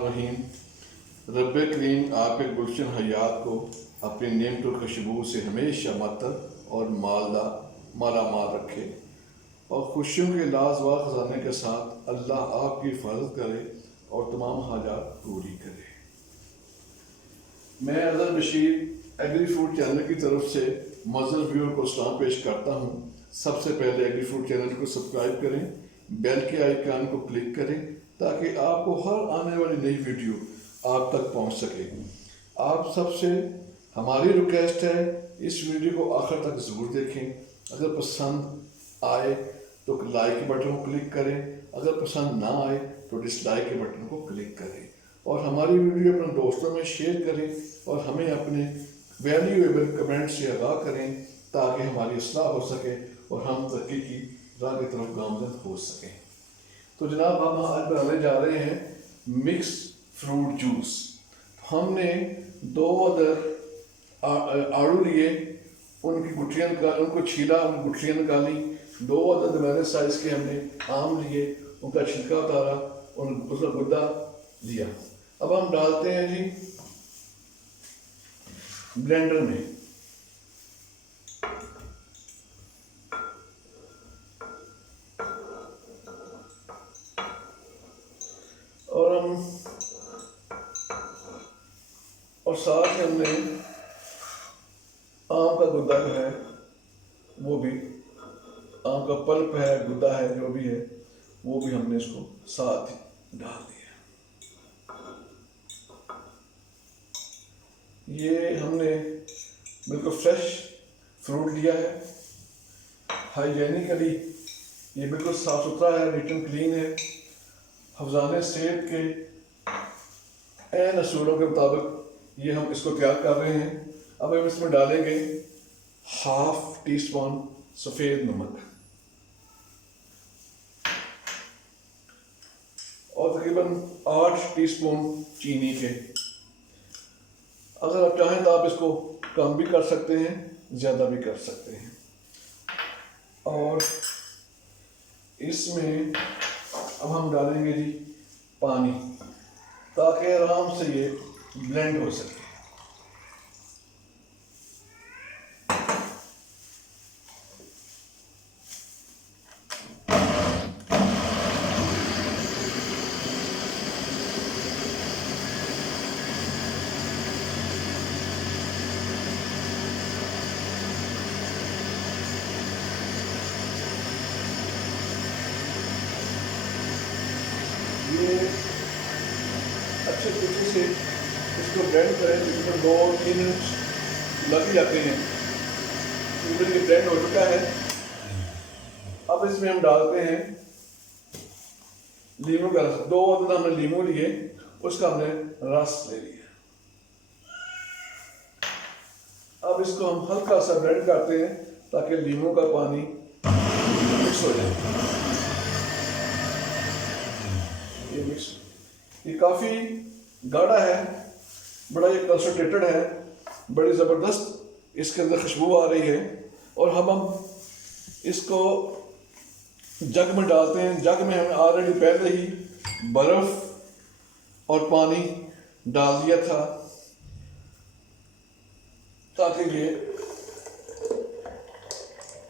बिस्मिल्लाहिर्रहमानिर्रहीम। रब करीम आपके गुलशन हयात को अपनी नेमत और खुशबू से हमेशा मअतर और माला माल रखे और खुशियों के लाजवाब खजाने के साथ अल्लाह आपकी हिफाजत करे और तमाम हाजात पूरी करे। मैं Azhar Bashir agri food channel की तरफ से मज़र व्यूअर को सलाम पेश करता हूँ। सबसे पहले एग्री फूड चैनल को सब्सक्राइब करें, बेल के आइकन को क्लिक करें ताकि आपको हर आने वाली नई वीडियो आप तक पहुँच सके। आप सबसे हमारी रिक्वेस्ट है, इस वीडियो को आखिर तक ज़रूर देखें। अगर पसंद आए तो लाइक के बटन को क्लिक करें, अगर पसंद ना आए तो डिसलाइक के बटन को क्लिक करें और हमारी वीडियो अपने दोस्तों में शेयर करें और हमें अपने वैल्यूएबल कमेंट से आगाह करें ताकि हमारी इस्लाह हो सके और हम तरक्की की राह की तरफ गामजन हो सकें। तो जनाब, हम आज बनाने जा रहे हैं मिक्स फ्रूट जूस। हमने 2 अदद आड़ू लिए, उनकी गुठलियाँ उनको छीला, उनकी गुठलियाँ निकाली। 2 अदद मैंने साइज़ के हमने आम लिए, उनका छिलका उतारा और उसका गुद्दा लिया। अब हम डालते हैं जी ब्लेंडर में। और साथ ही हमने आम का गुद्दा जो है वो भी, आम का पल्प है, गुद्दा है, जो भी है वो भी हमने इसको साथ ही डाल दिया। ये हमने बिल्कुल फ्रेश फ्रूट लिया है, हाइजेनिकली ये बिल्कुल साफ़ सुथरा है, नीट एंड क्लीन है। हफ्ज़ाने सेहत के ऐन असूलों के मुताबिक ये हम इसको तैयार कर रहे हैं। अब हम इसमें डालेंगे 1/2 टीस्पून सफ़ेद नमक और तकरीबन 8 टीस्पून चीनी के। अगर आप चाहें तो आप इसको कम भी कर सकते हैं, ज़्यादा भी कर सकते हैं। और इसमें अब हम डालेंगे जी पानी ताकि आराम से ये ब्लेंड हो सके। ये अच्छे तरीके से इसको ब्लेंड करें, तकरीबन 2-3 मिनट लग जाते हैं। तकरीबन ये ब्लेंड हो चुका है। अब इसमें हम डालते हैं लीमू का रस। 2 अदद हमने लीमू लिए, उसका हमने रस ले लिया। अब इसको हम हल्का सा ब्लेंड करते हैं ताकि लीमू का पानी मिक्स हो जाए। ये काफ़ी गाढ़ा है, बड़ा ये कंसंट्रेटेड है, बड़ी ज़बरदस्त इसके अंदर खुशबू आ रही है। और हम इसको जग में डालते हैं। जग में हमने ऑलरेडी पहले ही बर्फ़ और पानी डाल दिया था ताकि ये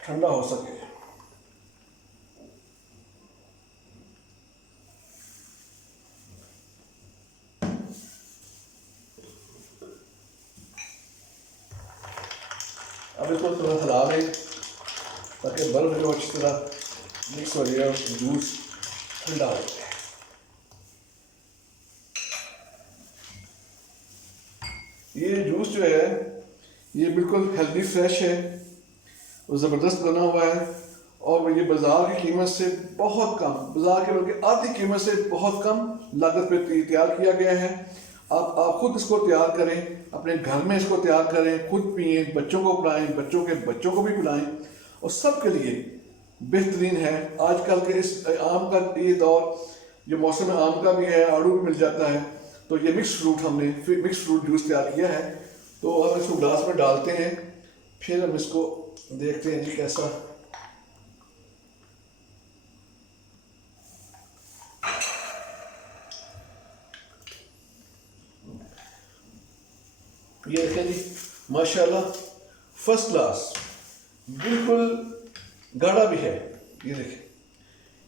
ठंडा हो सके। अब इसको थोड़ा हिला दें ताकि बर्फ़ जो अच्छी तरह मिक्स हो जाए और जूस ठंडा हो जाए। ये जूस जो है ये बिल्कुल हेल्दी फ्रेश है और ज़बरदस्त बना हुआ है और ये बाज़ार की कीमत से बहुत कम, बाज़ार के बल्कि आधी कीमत से बहुत कम लागत पे तैयार किया गया है। आप खुद इसको तैयार करें, अपने घर में इसको तैयार करें, खुद पिएं, बच्चों को पिलाएं, बच्चों के बच्चों को भी पिलाएं और सबके लिए बेहतरीन है। आजकल के इस आम का ये दौर, जो मौसम आम का भी है, आड़ू भी मिल जाता है, तो ये हमने मिक्स फ्रूट जूस तैयार किया है। तो हम इसको ग्लास में डालते हैं, फिर हम इसको देखते हैं जी कैसा ये देखें जी, माशाल्लाह फर्स्ट क्लास, बिल्कुल गाढ़ा भी है। ये देखें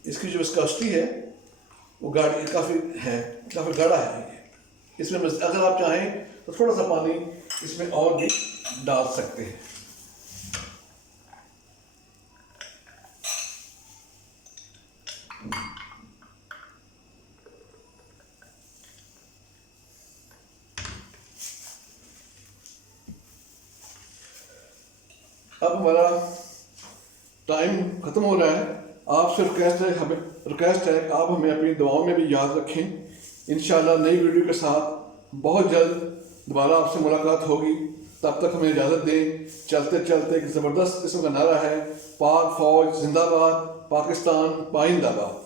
इसकी जो विस्कोसिटी है वो गाढ़ी काफ़ी है, काफ़ी गाढ़ा है ये। इसमें अगर आप चाहें तो थोड़ा सा पानी इसमें और भी डाल सकते हैं। अब हमारा टाइम ख़त्म हो रहा है। आपसे रिक्वेस्ट है आप हमें अपनी दुआओं में भी याद रखें। इंशाल्लाह नई वीडियो के साथ बहुत जल्द दोबारा आपसे मुलाकात होगी। तब तक हमें इजाज़त दें। चलते चलते एक ज़बरदस्त किस्म का नारा है, पाक फौज जिंदाबाद, पाकिस्तान पाइंदाबाद।